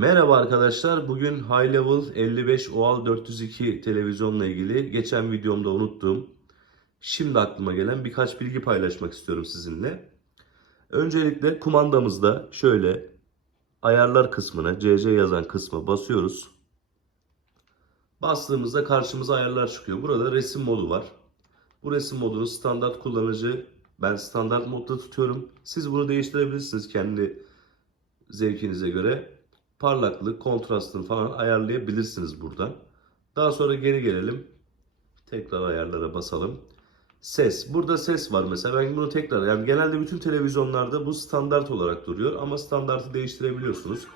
Merhaba arkadaşlar. Bugün High Level 55 OAL 402 televizyonla ilgili geçen videomda unuttuğum, şimdi aklıma gelen birkaç bilgi paylaşmak istiyorum sizinle. Öncelikle kumandamızda şöyle ayarlar kısmına, CC yazan kısma basıyoruz. Bastığımızda karşımıza ayarlar çıkıyor. Burada resim modu var. Bu resim modunu standart kullanıcı, ben standart modda tutuyorum. Siz bunu değiştirebilirsiniz kendi zevkinize göre parlaklık, kontrastını falan ayarlayabilirsiniz buradan. Daha sonra geri gelelim. Tekrar ayarlara basalım. Ses. Burada ses var mesela. Ben bunu tekrar yani genelde bütün televizyonlarda bu standart olarak duruyor ama standartı değiştirebiliyorsunuz.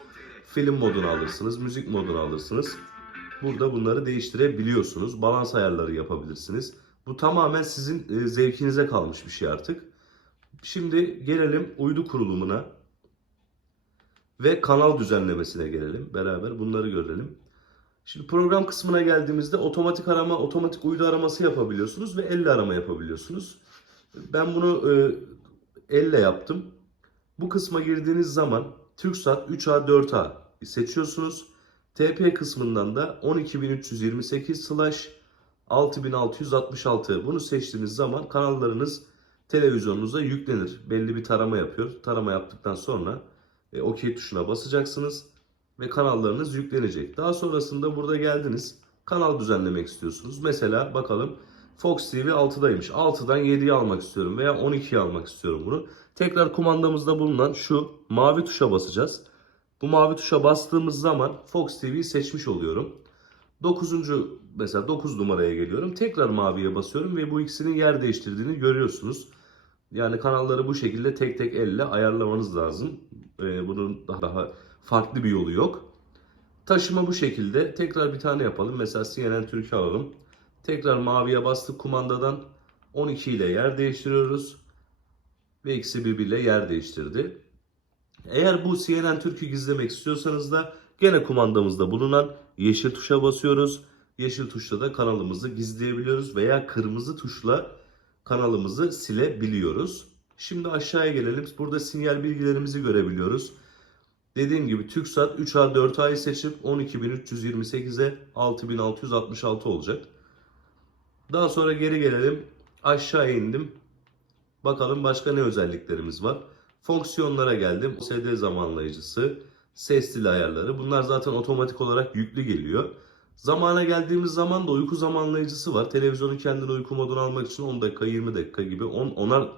Film modunu alırsınız, müzik modunu alırsınız. Burada bunları değiştirebiliyorsunuz. Balans ayarları yapabilirsiniz. Bu tamamen sizin e, zevkinize kalmış bir şey artık. Şimdi gelelim uydu kurulumuna ve kanal düzenlemesine gelelim. Beraber bunları görelim. Şimdi program kısmına geldiğimizde otomatik arama, otomatik uydu araması yapabiliyorsunuz ve elle arama yapabiliyorsunuz. Ben bunu e, elle yaptım. Bu kısma girdiğiniz zaman TürkSat 3A 4A seçiyorsunuz. TP kısmından da 12328 slash 6666 bunu seçtiğiniz zaman kanallarınız televizyonunuza yüklenir. Belli bir tarama yapıyor. Tarama yaptıktan sonra e, OK tuşuna basacaksınız ve kanallarınız yüklenecek. Daha sonrasında burada geldiniz. Kanal düzenlemek istiyorsunuz. Mesela bakalım Fox TV 6'daymış. 6'dan 7'yi almak istiyorum veya 12'yi almak istiyorum bunu. Tekrar kumandamızda bulunan şu mavi tuşa basacağız. Bu mavi tuşa bastığımız zaman Fox TV'yi seçmiş oluyorum. 9. mesela 9 numaraya geliyorum. Tekrar maviye basıyorum ve bu ikisinin yer değiştirdiğini görüyorsunuz. Yani kanalları bu şekilde tek tek elle ayarlamanız lazım. Ee, bunun daha farklı bir yolu yok. Taşıma bu şekilde. Tekrar bir tane yapalım. Mesela CNN Türkiye alalım. Tekrar maviye bastık kumandadan. 12 ile yer değiştiriyoruz. Ve ikisi birbiriyle yer değiştirdi. Eğer bu CNN Türk'ü gizlemek istiyorsanız da gene kumandamızda bulunan yeşil tuşa basıyoruz. Yeşil tuşla da kanalımızı gizleyebiliyoruz veya kırmızı tuşla kanalımızı silebiliyoruz. Şimdi aşağıya gelelim. Burada sinyal bilgilerimizi görebiliyoruz. Dediğim gibi TürkSat 3A 4A'yı seçip 12328'e 6666 olacak. Daha sonra geri gelelim. Aşağı indim. Bakalım başka ne özelliklerimiz var. Fonksiyonlara geldim. SD zamanlayıcısı, ses dili ayarları. Bunlar zaten otomatik olarak yüklü geliyor. Zamana geldiğimiz zaman da uyku zamanlayıcısı var. Televizyonun kendine uyku modunu almak için 10 dakika, 20 dakika gibi 10 10'ar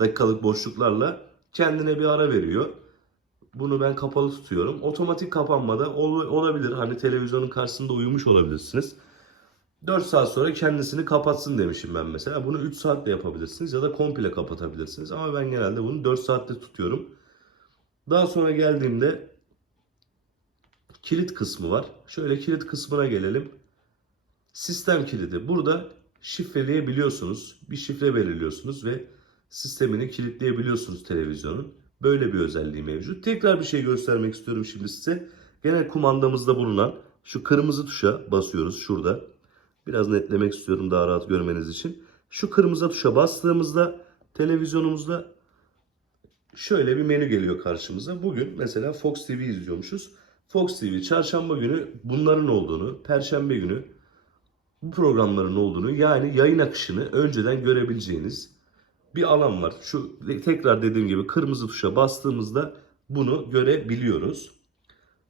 dakikalık boşluklarla kendine bir ara veriyor. Bunu ben kapalı tutuyorum. Otomatik kapanmada ol- olabilir. Hani televizyonun karşısında uyumuş olabilirsiniz. 4 saat sonra kendisini kapatsın demişim ben mesela. Bunu 3 saatte yapabilirsiniz ya da komple kapatabilirsiniz. Ama ben genelde bunu 4 saatte tutuyorum. Daha sonra geldiğimde kilit kısmı var. Şöyle kilit kısmına gelelim. Sistem kilidi. Burada şifreleyebiliyorsunuz. Bir şifre belirliyorsunuz ve sistemini kilitleyebiliyorsunuz televizyonun. Böyle bir özelliği mevcut. Tekrar bir şey göstermek istiyorum şimdi size. Genel kumandamızda bulunan şu kırmızı tuşa basıyoruz şurada. Biraz netlemek istiyorum daha rahat görmeniz için. Şu kırmızı tuşa bastığımızda televizyonumuzda şöyle bir menü geliyor karşımıza. Bugün mesela Fox TV izliyormuşuz. Fox TV çarşamba günü bunların olduğunu, perşembe günü bu programların olduğunu yani yayın akışını önceden görebileceğiniz bir alan var. Şu tekrar dediğim gibi kırmızı tuşa bastığımızda bunu görebiliyoruz.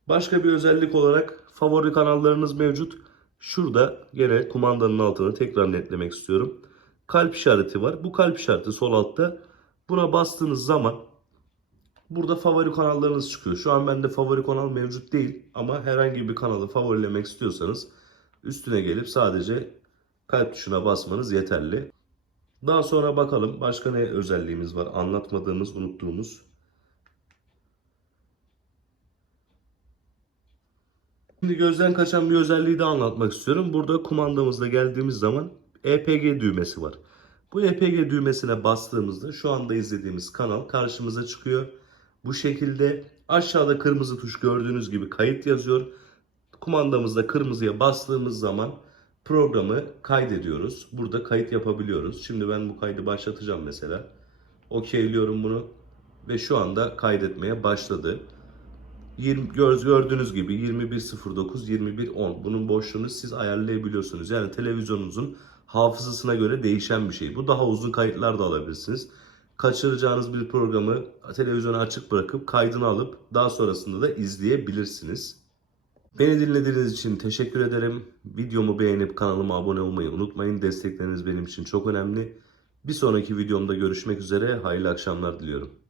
Başka bir özellik olarak favori kanallarınız mevcut. Şurada gene kumandanın altını tekrar netlemek istiyorum. Kalp işareti var. Bu kalp işareti sol altta. Buna bastığınız zaman burada favori kanallarınız çıkıyor. Şu an bende favori kanal mevcut değil ama herhangi bir kanalı favorilemek istiyorsanız üstüne gelip sadece kalp tuşuna basmanız yeterli. Daha sonra bakalım başka ne özelliğimiz var anlatmadığımız, unuttuğumuz. Şimdi gözden kaçan bir özelliği de anlatmak istiyorum. Burada kumandamızda geldiğimiz zaman EPG düğmesi var. Bu EPG düğmesine bastığımızda şu anda izlediğimiz kanal karşımıza çıkıyor. Bu şekilde aşağıda kırmızı tuş gördüğünüz gibi kayıt yazıyor. Kumandamızda kırmızıya bastığımız zaman programı kaydediyoruz. Burada kayıt yapabiliyoruz. Şimdi ben bu kaydı başlatacağım mesela. Okeyliyorum bunu ve şu anda kaydetmeye başladı. 20, gör- gördüğünüz gibi 21.09, 21.10 bunun boşluğunu siz ayarlayabiliyorsunuz. Yani televizyonunuzun hafızasına göre değişen bir şey. Bu daha uzun kayıtlar da alabilirsiniz. Kaçıracağınız bir programı televizyona açık bırakıp kaydını alıp daha sonrasında da izleyebilirsiniz. Beni dinlediğiniz için teşekkür ederim. Videomu beğenip kanalıma abone olmayı unutmayın. Destekleriniz benim için çok önemli. Bir sonraki videomda görüşmek üzere. Hayırlı akşamlar diliyorum.